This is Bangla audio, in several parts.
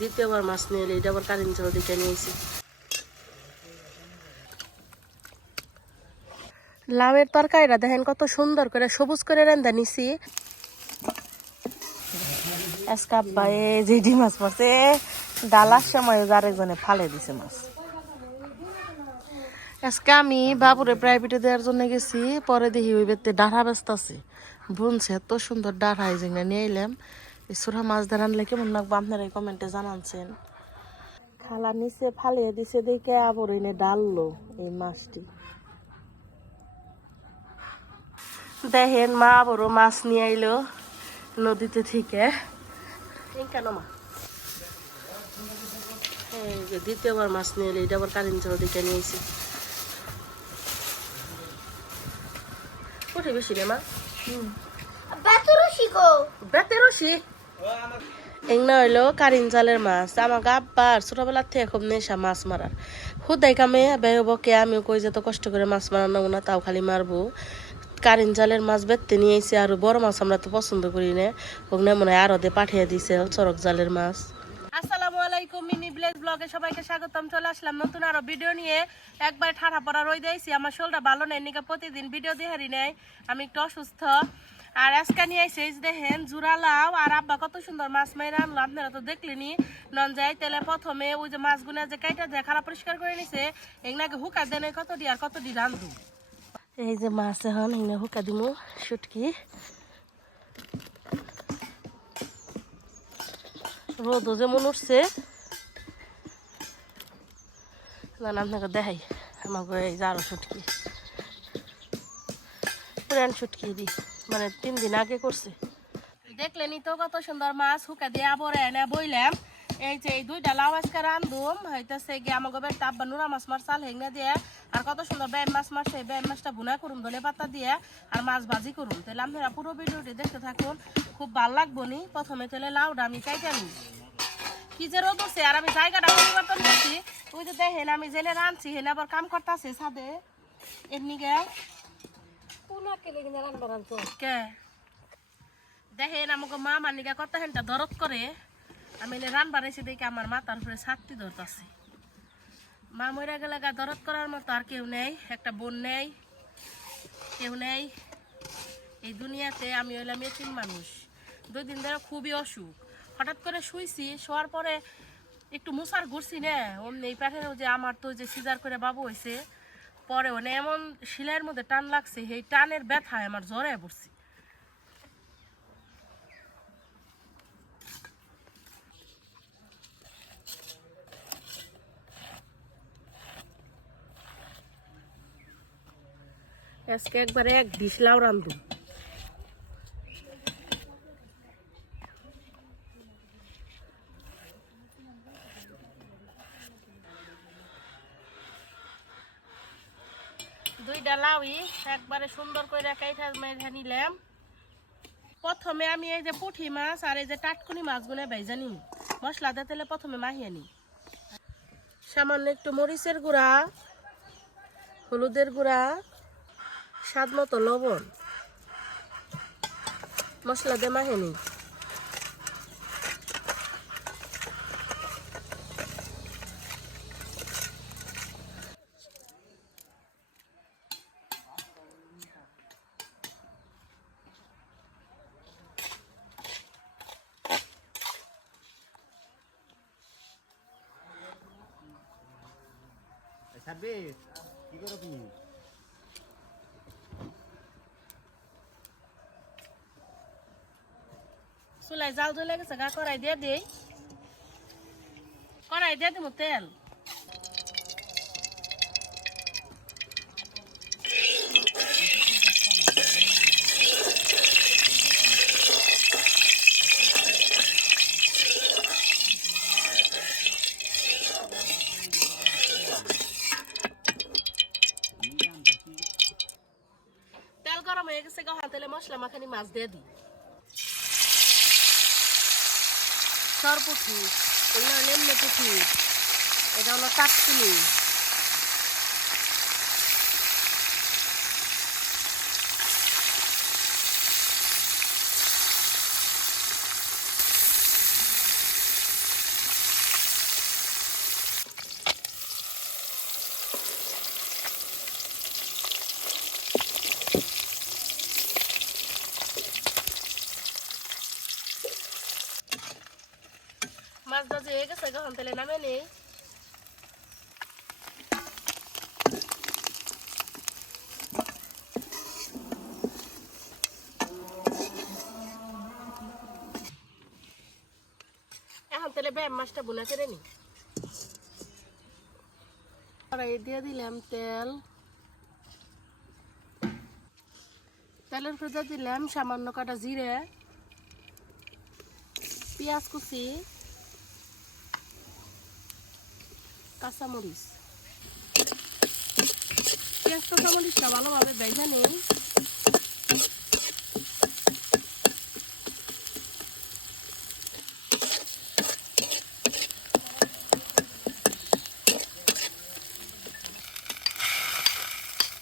দ্বিতীয়বার মাছ নিয়ে এলে, এটা আবার কারিন চাল দিকে নিয়েছি তরকারিটা দেখেন কত সুন্দর করে সবুজ করে রান্দা নিছি। আজকে আব্বা এই যে ডি মাছ পড়ছে ডালার সময় আরেকজনে ফালে দিছে মাছ। আজকে আমি বাবুরে প্রাইভেটে দেওয়ার জন্য গেছি, পরে দেখি ওই বেতে ডাঢ়া ব্যস্ত আছে বুনছে, এত সুন্দর ডাঢ়া এই নিয়ে এলাম। সুরা মাছ ধরে আনলে কেমন লাগবে? আপনারা এই কমেন্টে জানাচ্ছেন খালা নিচে ফালিয়ে দিছে দেখে আবার এনে ডাললো এই মাছটি। দেখেন মা আবারও মাছ নিয়ে আইলো নদীতে থেকে। কেন মা? যে দ্বিতীয়বার মাছ নিয়ে এলে এটা আবার কারিন চাল দিকে নিয়েছি কোথায় বেশি রে মা? বেতে রসি? এগুলো হইল কারিন জালের মাছ। আমার আব্বার ছোটবেলার থেকে খুব নেশা মাছ মারার। হুদাই কামে আমিও কই কষ্ট করে মাছ না, তাও খালি মারবো। জালের মাছ নিয়ে এসে আর বড় মাছ আমরা তো পছন্দ করি না। ওখানে মনে হয় আরও দিয়ে পাঠিয়ে দিছে চরক জালের মাছ। আসসালামু আলাইকুম, মিনি ভিলেজ ব্লগে সবাইকে স্বাগতম। চলে আসলাম নতুন আরও ভিডিও নিয়ে। একবার ঠাড়া পড়া রই দিয়েছি আমার শোলটা ভালো নেই নিকা প্রতিদিন ভিডিও দিয়ে হারি নেই। আমি একটু অসুস্থ। আর আজকে নিয়ে এসে এই দেখেন জুড়ালাও আর আব্বা কত সুন্দর মাছ মেরে আনলো। আপনারা তো দেখলেনি নন যাই তেলে প্রথমে ওই যে মাছগুলো যে কাইটা দিয়ে খারাপ পরিষ্কার করে নিছে, এগুলাকে হুকা দেন কত দি আর কত দি রান্ধু এই যে মাছ এখন, এগুলো হুকা দিমু, শুটকি। রোদও যেমন উঠছে। আপনাকে দেখাই, আমাকে এই যে শুটকি। পুরান শুটকি দি মানে তিন দিন আগে করছে। দেখলেনি তো কত সুন্দর মাছ হুকা দিয়ে আবরে এনে বইলাম। এই যে এই দুইটা লাউ আজকে রান্ধুম হইতেছে গিয়ে আমাকে বের তাব্বা নুরা মাছ মার চাল হেঙ্গা দিয়ে, আর কত সুন্দর ব্যান মাছ মারছে ব্যান মাছটা ভুনা করুন ধনে পাতা দিয়ে, আর মাছ ভাজি করুন তাহলে আপনারা পুরো ভিডিওটি দেখতে থাকুন, খুব ভালো লাগবো নি। প্রথমে তাহলে লাউটা আমি চাইতে কি যে রোদ উঠছে, আর আমি জায়গাটা পরিবর্তন করছি। ওই যে দেখেন, আমি জেনে রাঁধছি, হেন আবার কাম করতেছে ছাদে। এমনি গে দেখেন আমাকে মা মানিকা দরদ করে। আমি রান আমার মা দরদ করার মতো আর কেউ নেই, একটা বোন নেই, কেউ নেই। এই দুনিয়াতে আমি মানুষ। দুই দিন ধরে খুবই অসুখ। হঠাৎ করে শুইছি, শোয়ার পরে একটু মুসার ঘুরছি না, অমনি পেটে যে আমার তো যে সিজার করে বাবু হয়েছে পরে মানে এমন শিলাইয়ের মধ্যে টান লাগছে, সেই টানের ব্যথায় আমার জ্বরে পড়ছি। আজকে একবারে এক ডিশ লাউ রান্ধু দুইটা লাউই একবারে সুন্দর করে কাইটা মেঝে নিলাম। প্রথমে আমি এই যে পুঁঠি মাছ আর এই যে টাটকুনি মাছগুলো ভাই নিই মশলা দিয়ে তেলে প্রথমে মাহিয়ে নিই। সামান্য একটু মরিচের গুঁড়া, হলুদের গুঁড়া, স্বাদ মতো লবণ। মশলা দিয়ে মাহিয়ে নিই। ছাব্বিশ কি করো তুমি? চুলাই জাল জ্বলে গেছে, গা কড়াই দিয়ে দিই। কড়াই দিয়ে দিব তেল গরম হয়ে গেছে গা তেলে মশলা মাখানি মাছ দিয়ে দিই। সর পুঁঠি এগুলো এমনি পুঁঠি এটা হলো কাঠকুনি বাজদা যে হয়ে গেছে এখন তাহলে নামে নেই মাছটা বুনা করে নি কড়াই দিয়ে দিলাম তেল তেলের ভেজা দিলাম সামান্য কাটা জিরে পেঁয়াজ কুচি কাঁচামরিচ। পেঁয়াজ, কাঁচামরিচটা ভালোভাবে ভেজে নিন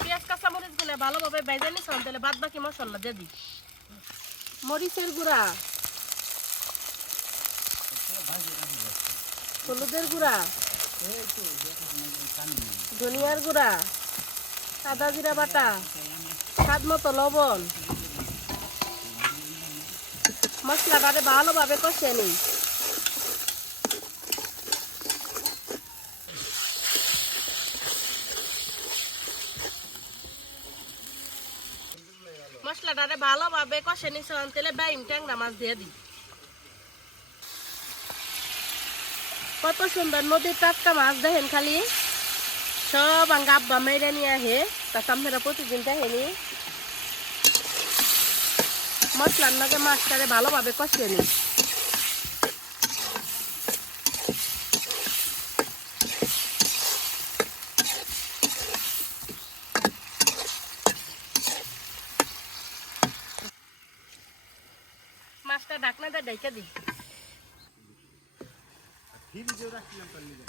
পেঁয়াজ কাঁচামরিচগুলো ভালোভাবে ভেজে নিছিলাম তাহলে বাদ বাকি মশলা দিয়ে দিই। মরিচের গুঁড়া। হলুদের গুঁড়া। ধনিয়ার গুঁড়া আদা জিরা বাটা, স্বাদ মতো লবণ। মশলাটারে ভালোভাবে কষে নিই। মশলাটারে ভালোভাবে কষে নিছিলাম তেলে বাইম ট্যাংরা মাছ দিয়ে দিই। কত সুন্দর নদীর টাটকা মাছ দেখেন খালি। সব আঙ্গা আব্বা মেরে নিয়ে আহে, তা আপনারা প্রতিদিন দেখেনি। মশলার লগে মাছটারে ভালোভাবে কষিয়ে নিই। মাছটা ঢাকনাটা ডেকে দিই। ফ্রিজেও রাখছিলাম তার লিগে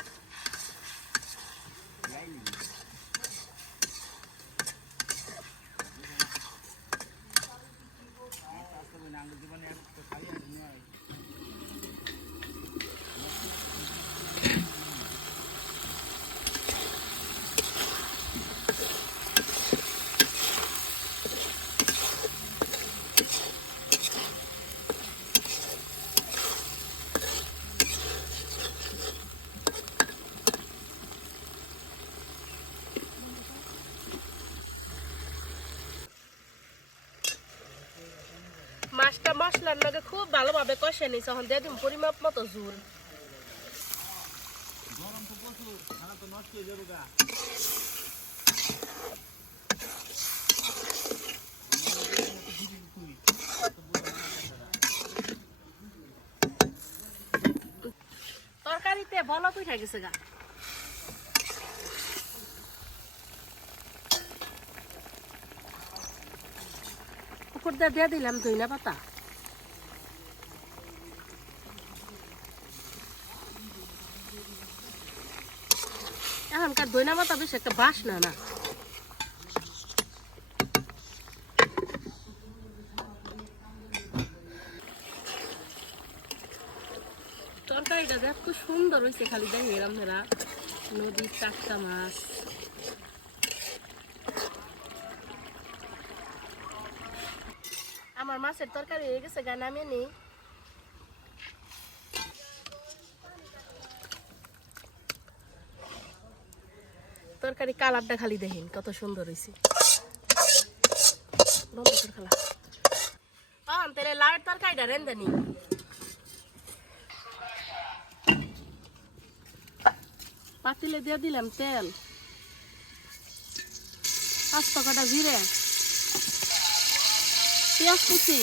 মশলার লগে খুব ভালোভাবে কষে নিছে, এখন দিয়ে দিম পরিমাপ মতো গা তরকারিতে বলক উঠে গেছে গা। উপর দিয়ে দিলাম দইনা পাতা। এখনকার দইনা পাতা বেশ একটা বাস না না। তরকারিটা দেখ খুব সুন্দর হয়েছে খালি দেখি এরম ধরা। নদীর টাটকা মাছ। আমার মাছের তরকারি হয়ে গেছে গা, নামিয়ে নেই তরকারি কালারটা খালি দেখেন, কত সুন্দর হয়েছে বন্ধ কর খালা। তখন তাহলে লাউয়ের পাতিলে দিয়ে দিলাম তেল। পাঁচ টাকাটা জিরে। পেঁয়াজ কুচি।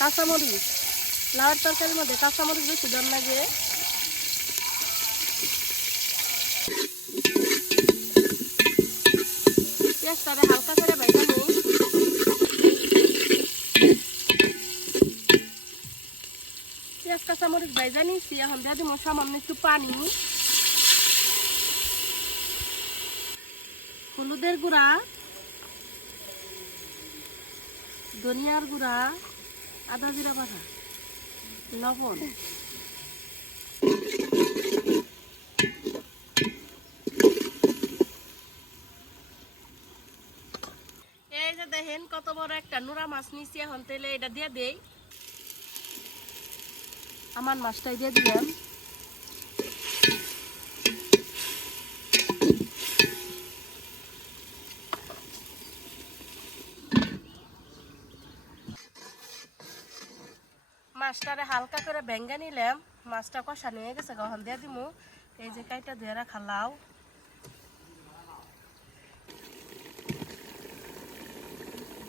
কাঁচামরিচ। লাউয়ের তরকারির মধ্যে কাঁচামরিচ বেশি দর লাগে পেঁয়াজটারে হালকা করে ভেজে নিই। পেঁয়াজ, কাঁচামরিচ ভেজে নিয়েছি, এখন দিয়ে দিব সামান্য একটু পানি। হলুদের গুঁড়া, ধনিয়ার গুঁড়া, আদা জিরা বাটা, লবণ এই যে দেখেন কত বড় একটা নোরা মাছ নিছি এখন, তেলে এটা দিয়ে দেই। আমার মাছটাই দিয়ে দিলাম। মাছটারে হালকা করে ভেঙ্গে নিলাম। মাছটা কষানো হয়ে গেছে গহন দিয়ে দিমু। এই যে কাইটা ধুয়ে রাখা লাউ।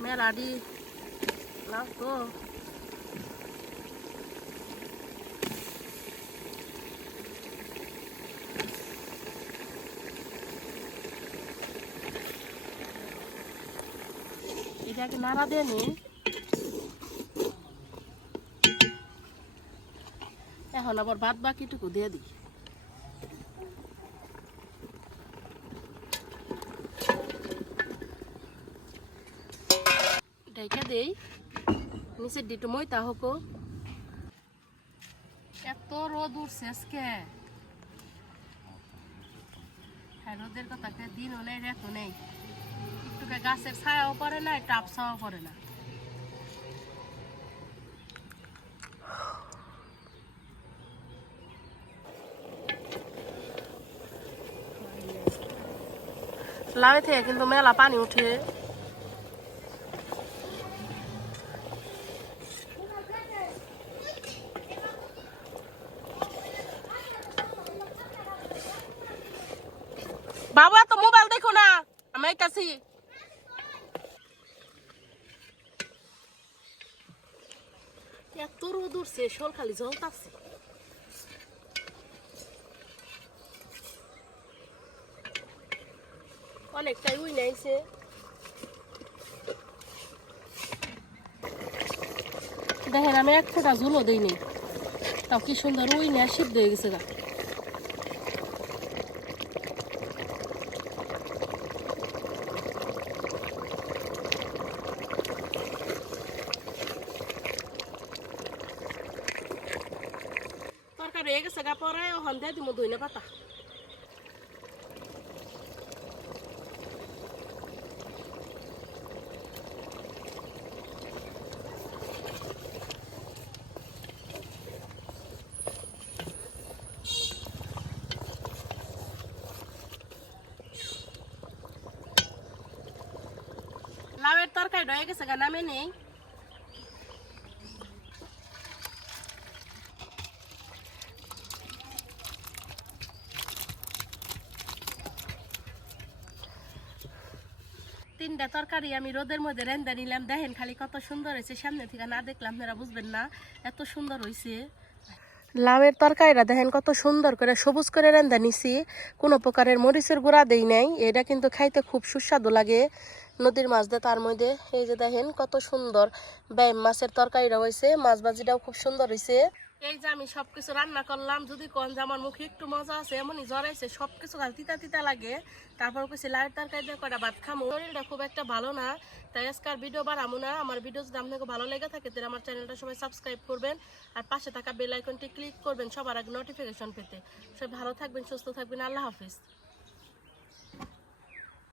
মেলাডি লাউ তো এটাকে নাড়া দিয়ে নি। এখন আবার বাদ বাকিটুকু দিয়ে দিই ঢেকে দেই নিচের ডিটু মইতা হোক এত রোদ উঠছে আজকে। হ্যাঁ রোদের কথা কে দিনও নেই রেতো নেই। একটুকে গাছের ছায়াও পড়ে না টাপ ছায়াও পড়ে না। লাউ থেকে কিন্তু মেলা পানি উঠে। আমি এত খালি অনেকটাই উই নাইছে দেখেন, আমি এক ফোঁটা দিইনি তাও কি সুন্দর উই না সিদ্ধ হয়ে গেছে গা তরকারি হয়ে গেছে গা পরে ওখান দিয়ে দিব ধইনা পাতা লাউয়ের তরকারি গেছে গা নামে নেই তিনটা তরকারি আমি রোদের মধ্যে রেন্দা নিলাম দেখেন খালি কত সুন্দর হয়েছে সামনে থেকে না দেখলাম আপনারা বুঝবেন না এত সুন্দর হয়েছে লাউয়ের তরকারিটা দেখেন কত সুন্দর করে সবুজ করে রান্ধা নিছি। কোনো প্রকারের মরিচের গুঁড়া দেই নাই। এটা কিন্তু খাইতে খুব সুস্বাদু লাগে নদীর মাছ দিয়ে, তার মধ্যে এই যে দেখেন কত সুন্দর। ব্যায়াম মাছের তরকারিটা হয়েছে মাছ ভাজিটাও খুব সুন্দর হয়েছে এই যে আমি সবকিছু রান্না করলাম, যদি কোন যে আমার মুখে একটু মজা আছে, এমনই জ্বরাইছে সবকিছু খালি তিতা তিতা লাগে। তারপর কিছু লাইট তরকারি দিয়ে কটা ভাত খামো। শরীরটা খুব একটা ভালো না, তাই আজকাল ভিডিও বানাবো না। আমার ভিডিও যদি আপনাকে ভালো লেগে থাকে, তাহলে আমার চ্যানেলটা সবাই সাবস্ক্রাইব করবেন। আর পাশে থাকা বেল আইকনটি ক্লিক করবেন, সবার আগে নোটিফিকেশন পেতে। সবাই ভালো থাকবেন, সুস্থ থাকবেন, আল্লাহ হাফিজ।